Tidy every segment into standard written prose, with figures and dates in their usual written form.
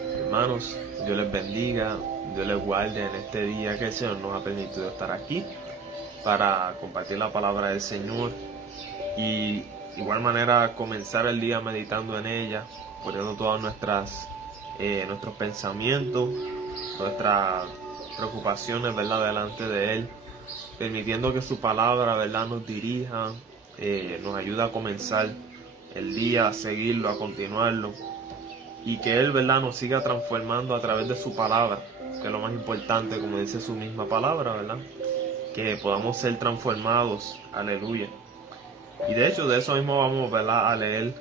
Hermanos, Dios les bendiga, Dios les guarde en este día que el Señor nos ha permitido estar aquí para compartir la palabra del Señor y de igual manera comenzar el día meditando en ella, poniendo todas nuestros pensamientos, nuestras preocupaciones, ¿verdad?, delante de Él, permitiendo que su palabra, ¿verdad?, nos dirija, nos ayude a comenzar el día, a seguirlo, a continuarlo. Y que Él, ¿verdad?, nos siga transformando a través de su palabra, que es lo más importante, como dice su misma palabra, ¿verdad? Que podamos ser transformados, aleluya. Y de hecho, de eso mismo vamos, ¿verdad?, a leer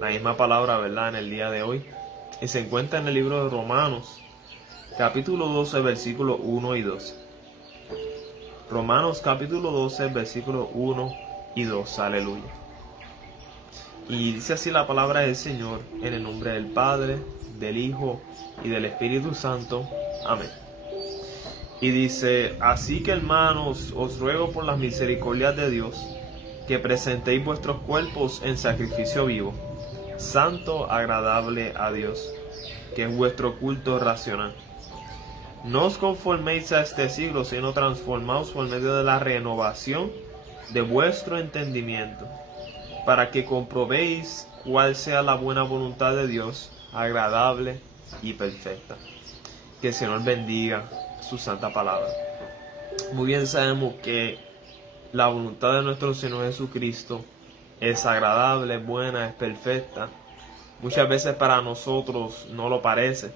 la misma palabra, ¿verdad?, en el día de hoy. Y se encuentra en el libro de Romanos, capítulo 12, versículos 1 y 2. Romanos capítulo 12, versículos 1 y 2, aleluya. Y dice así la palabra del Señor, en el nombre del Padre, del Hijo y del Espíritu Santo. Amén. Y dice: así que, hermanos, os ruego por las misericordias de Dios, que presentéis vuestros cuerpos en sacrificio vivo, santo, agradable a Dios, que es vuestro culto racional. No os conforméis a este siglo, sino transformaos por medio de la renovación de vuestro entendimiento, para que comprobéis cuál sea la buena voluntad de Dios, agradable y perfecta. Que el Señor bendiga su santa palabra. Muy bien sabemos que la voluntad de nuestro Señor Jesucristo es agradable, es buena, es perfecta. Muchas veces para nosotros no lo parece.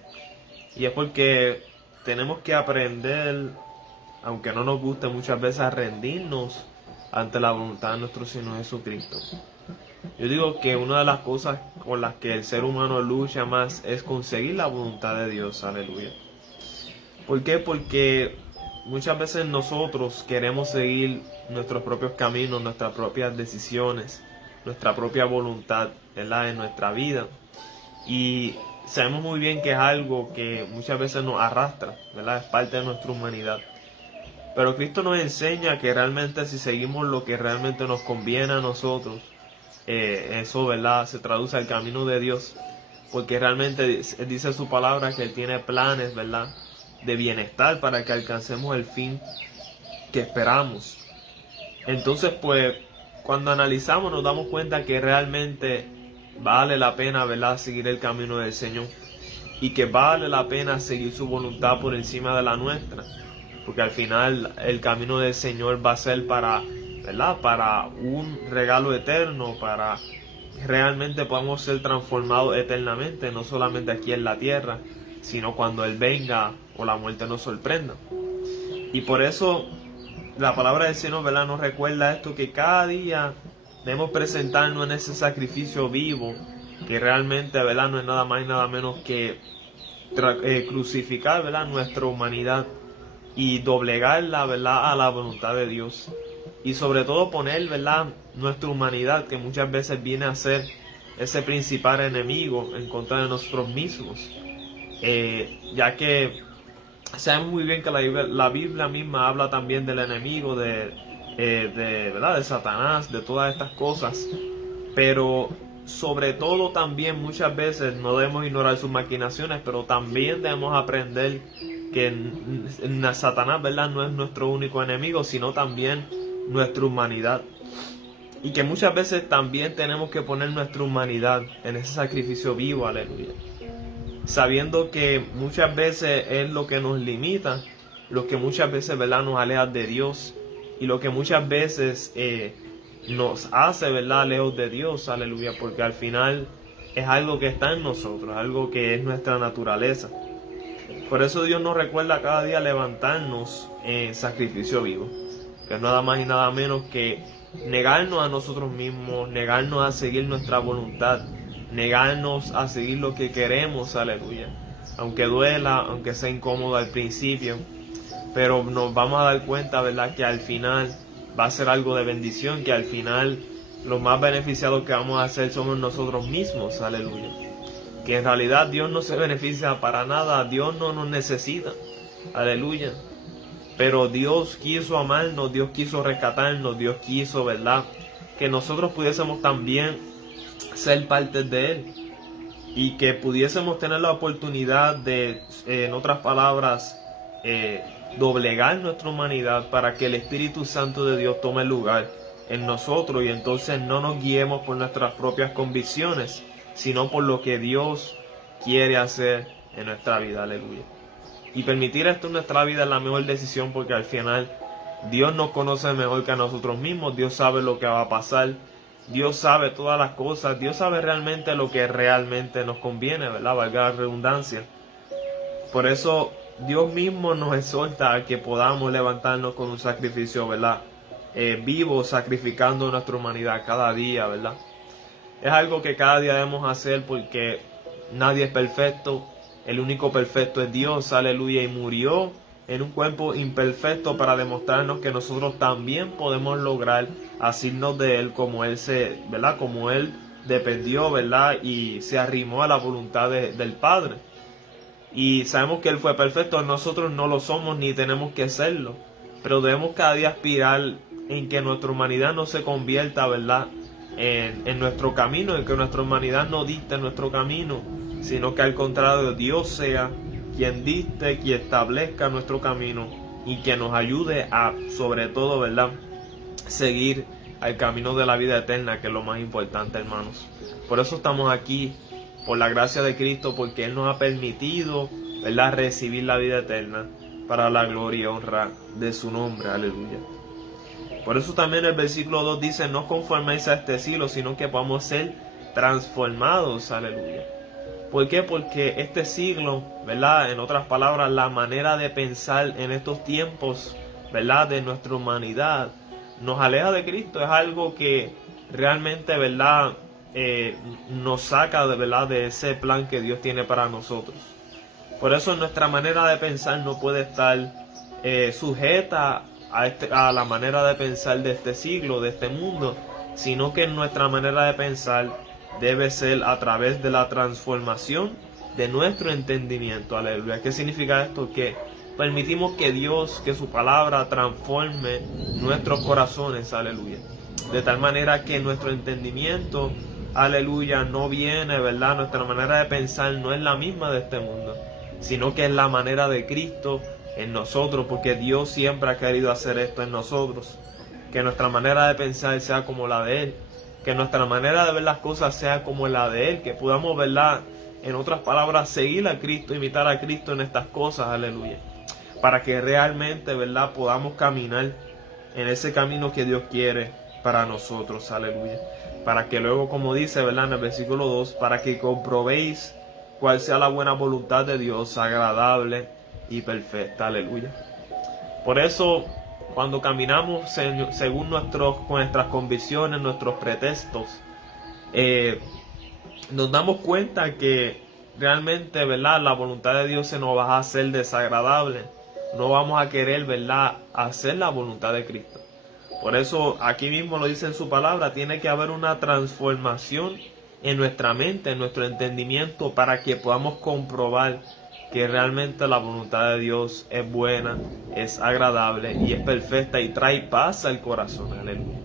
Y es porque tenemos que aprender, aunque no nos guste muchas veces, a rendirnos ante la voluntad de nuestro Señor Jesucristo. Yo digo que una de las cosas con las que el ser humano lucha más es conseguir la voluntad de Dios, aleluya. ¿Por qué? Porque muchas veces nosotros queremos seguir nuestros propios caminos, nuestras propias decisiones, nuestra propia voluntad, ¿verdad?, en nuestra vida. Y sabemos muy bien que es algo que muchas veces nos arrastra, ¿verdad? Es parte de nuestra humanidad. Pero Cristo nos enseña que realmente si seguimos lo que realmente nos conviene a nosotros, eso, ¿verdad?, se traduce al camino de Dios, porque realmente dice su palabra que Él tiene planes, ¿verdad?, de bienestar para que alcancemos el fin que esperamos. Entonces, pues, cuando analizamos nos damos cuenta que realmente vale la pena, ¿verdad?, seguir el camino del Señor, y que vale la pena seguir su voluntad por encima de la nuestra, porque al final el camino del Señor va a ser para, ¿verdad?, para un regalo eterno, para que realmente podamos ser transformados eternamente, no solamente aquí en la tierra, sino cuando Él venga o la muerte nos sorprenda. Y por eso la palabra del Señor, ¿verdad?, nos recuerda esto, que cada día debemos presentarnos en ese sacrificio vivo, que realmente, ¿verdad?, no es nada más y nada menos que crucificar, ¿verdad?, nuestra humanidad y doblegarla, ¿verdad?, a la voluntad de Dios. Y sobre todo poner, ¿verdad?, nuestra humanidad, que muchas veces viene a ser ese principal enemigo en contra de nosotros mismos. Ya que sabemos muy bien que la Biblia misma habla también del enemigo, ¿verdad?, de Satanás, de todas estas cosas. Pero sobre todo también muchas veces no debemos ignorar sus maquinaciones, pero también debemos aprender que Satanás, ¿verdad?, no es nuestro único enemigo, sino también nuestra humanidad. Y que muchas veces también tenemos que poner nuestra humanidad en ese sacrificio vivo, aleluya. Sabiendo que muchas veces es lo que nos limita, lo que muchas veces, ¿verdad?, nos aleja de Dios, y lo que muchas veces nos hace, ¿verdad?, lejos de Dios, aleluya, porque al final es algo que está en nosotros, algo que es nuestra naturaleza. Por eso Dios nos recuerda cada día levantarnos en sacrificio vivo, que es nada más y nada menos que negarnos a nosotros mismos, negarnos a seguir nuestra voluntad, negarnos a seguir lo que queremos, aleluya. Aunque duela, aunque sea incómodo al principio, pero nos vamos a dar cuenta, ¿verdad?, que al final va a ser algo de bendición, que al final los más beneficiados que vamos a ser somos nosotros mismos, aleluya. Que en realidad Dios no se beneficia para nada, Dios no nos necesita, aleluya. Pero Dios quiso amarnos, Dios quiso rescatarnos, Dios quiso, ¿verdad?, que nosotros pudiésemos también ser parte de Él. y que pudiésemos tener la oportunidad de, en otras palabras, doblegar nuestra humanidad para que el Espíritu Santo de Dios tome lugar en nosotros y entonces no nos guiemos por nuestras propias convicciones, sino por lo que Dios quiere hacer en nuestra vida. Aleluya. Y permitir esto en nuestra vida es la mejor decisión, porque al final Dios nos conoce mejor que a nosotros mismos. Dios sabe lo que va a pasar. Dios sabe todas las cosas. Dios sabe realmente lo que realmente nos conviene, ¿verdad? Valga la redundancia. Por eso Dios mismo nos exhorta a que podamos levantarnos con un sacrificio, ¿verdad? Vivo, sacrificando nuestra humanidad cada día, ¿verdad? Es algo que cada día debemos hacer porque nadie es perfecto. El único perfecto es Dios, aleluya, y murió en un cuerpo imperfecto para demostrarnos que nosotros también podemos lograr asirnos de Él como Él ¿verdad? Como Él dependió, ¿verdad? Y se arrimó a la voluntad del Padre. Y sabemos que Él fue perfecto, nosotros no lo somos ni tenemos que serlo, pero debemos cada día aspirar en que nuestra humanidad no se convierta, ¿verdad? En nuestro camino, en que nuestra humanidad no dicte nuestro camino, sino que al contrario Dios sea quien dicte, quien establezca nuestro camino y que nos ayude a, sobre todo, ¿verdad?, seguir al camino de la vida eterna, que es lo más importante, hermanos. Por eso estamos aquí, por la gracia de Cristo, porque Él nos ha permitido, ¿verdad?, recibir la vida eterna para la gloria y honra de su nombre. Aleluya. Por eso también el versículo 2 dice: no conforméis a este siglo, sino que podamos ser transformados. Aleluya. ¿Por qué? Porque este siglo, ¿verdad?, en otras palabras, la manera de pensar en estos tiempos, ¿verdad?, de nuestra humanidad, nos aleja de Cristo. Es algo que realmente, ¿verdad?, nos saca de, ¿verdad?, de ese plan que Dios tiene para nosotros. Por eso nuestra manera de pensar no puede estar sujeta a la manera de pensar de este siglo, de este mundo, sino que nuestra manera de pensar debe ser a través de la transformación de nuestro entendimiento. Aleluya. ¿Qué significa esto? Que permitimos que Dios, que su palabra transforme nuestros corazones. Aleluya. De tal manera que nuestro entendimiento, aleluya, no viene, ¿verdad? Nuestra manera de pensar no es la misma de este mundo, sino que es la manera de Cristo en nosotros, porque Dios siempre ha querido hacer esto en nosotros. Que nuestra manera de pensar sea como la de Él, que nuestra manera de ver las cosas sea como la de Él, que podamos, ¿verdad?, en otras palabras, seguir a Cristo, imitar a Cristo en estas cosas, aleluya, para que realmente, ¿verdad?, podamos caminar en ese camino que Dios quiere para nosotros, aleluya, para que luego, como dice, ¿verdad?, en el versículo 2, para que comprobéis cuál sea la buena voluntad de Dios, agradable y perfecta, aleluya. Por eso, cuando caminamos según nuestras convicciones, nuestros pretextos, nos damos cuenta que realmente, ¿verdad?, la voluntad de Dios se nos va a hacer desagradable. No vamos a querer, ¿verdad?, hacer la voluntad de Cristo. Por eso, aquí mismo lo dice en su palabra, tiene que haber una transformación en nuestra mente, en nuestro entendimiento, para que podamos comprobar que realmente la voluntad de Dios es buena, es agradable y es perfecta y trae paz al corazón. Aleluya.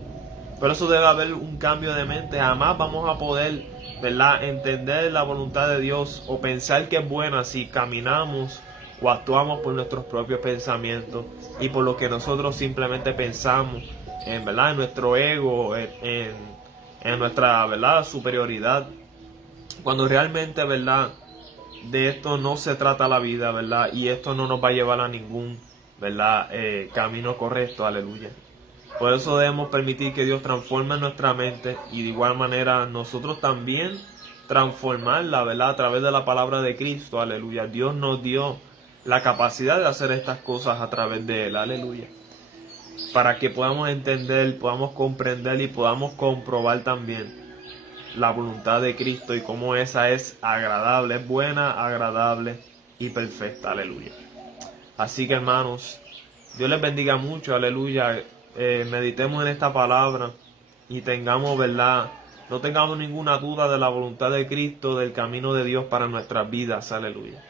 Por eso debe haber un cambio de mente. Jamás vamos a poder, ¿verdad?, entender la voluntad de Dios o pensar que es buena si caminamos o actuamos por nuestros propios pensamientos y por lo que nosotros simplemente pensamos, ¿verdad?, en nuestro ego, en nuestra, ¿verdad?, superioridad. Cuando realmente, ¿verdad?, de esto no se trata la vida, ¿verdad? Y esto no nos va a llevar a ningún, ¿verdad?, camino correcto, aleluya. Por eso debemos permitir que Dios transforme nuestra mente y de igual manera nosotros también transformarla, ¿verdad?, a través de la palabra de Cristo, aleluya. Dios nos dio la capacidad de hacer estas cosas a través de Él, aleluya. Para que podamos entender, podamos comprender y podamos comprobar también la voluntad de Cristo y cómo esa es agradable, es buena, agradable y perfecta, aleluya. Así que, hermanos, Dios les bendiga mucho, aleluya. Meditemos en esta palabra y tengamos, ¿verdad?, no tengamos ninguna duda de la voluntad de Cristo, del camino de Dios para nuestras vidas, aleluya.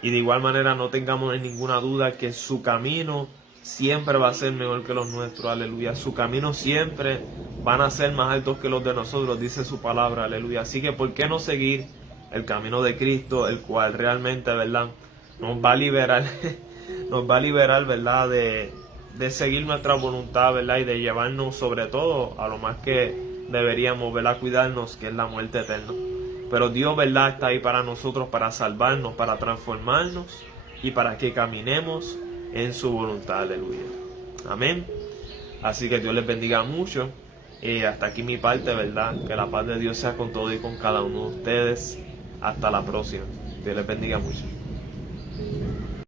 Y de igual manera no tengamos ninguna duda que su camino siempre va a ser mejor que los nuestros, aleluya. Su camino siempre van a ser más altos que los de nosotros, dice su palabra, aleluya. Así que, ¿por qué no seguir el camino de Cristo, el cual realmente, ¿verdad?, nos va a liberar, nos va a liberar, ¿verdad?, de seguir nuestra voluntad, ¿verdad?, y de llevarnos sobre todo a lo más que deberíamos, ¿verdad?, cuidarnos, que es la muerte eterna. Pero Dios, ¿verdad?, está ahí para nosotros, para salvarnos, para transformarnos y para que caminemos en su voluntad. Aleluya. Amén. Así que Dios les bendiga mucho. Y hasta aquí mi parte, ¿verdad? Que la paz de Dios sea con todo y con cada uno de ustedes. Hasta la próxima. Dios les bendiga mucho.